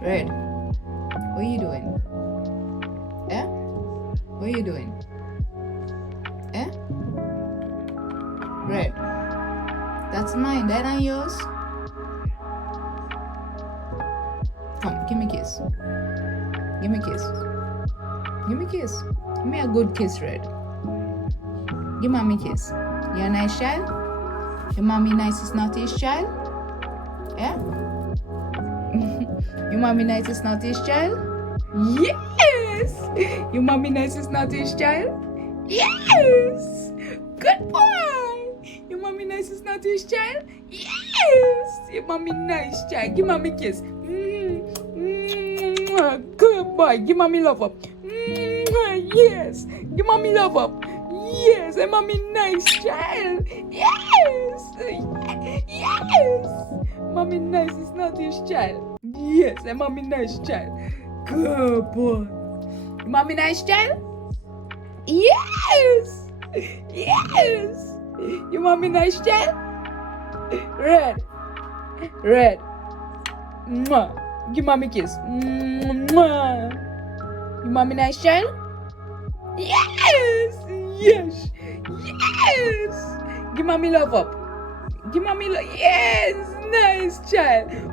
Red, what are you doing? Eh? What are you doing? Eh? Red, that's mine. That ain't yours. Come, give me a kiss. Give me a kiss. Give me a kiss. Give me a good kiss, Red. Give mommy a kiss. You a nice child? Your mommy nicest naughtiest child? Yeah? Your mommy nicest naughtiest child? Yes! Your mommy nicest naughtiest child? Yes! Good boy! Your mommy nicest naughtiest child? Yes! Your mommy nice child. Give mommy a kiss. Good boy. Give mommy love up. Yes. Give mommy love up. Yes. And mommy nice child. Yes. Yes. Mommy nice is not his child. Yes. And mommy nice child. Good boy. Mommy nice child? Yes. Yes. Your mommy nice child? Red. Red. Mwah. Give mommy a kiss. Mwah. You mommy nice child? Yes! Yes! Yes! Give mommy love up. Give mommy love. Yes! Nice child.